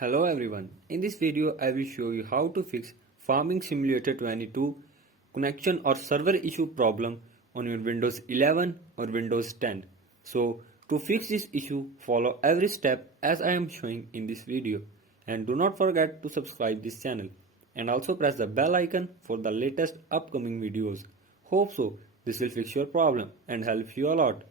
Hello everyone, in this video I will show you how to fix Farming Simulator 22 connection or server issue problem on your Windows 11 or Windows 10. So to fix this issue, follow every step as I am showing in this video, and do not forget to subscribe this channel and also press the bell icon for the latest upcoming videos. Hope so this will fix your problem and help you a lot.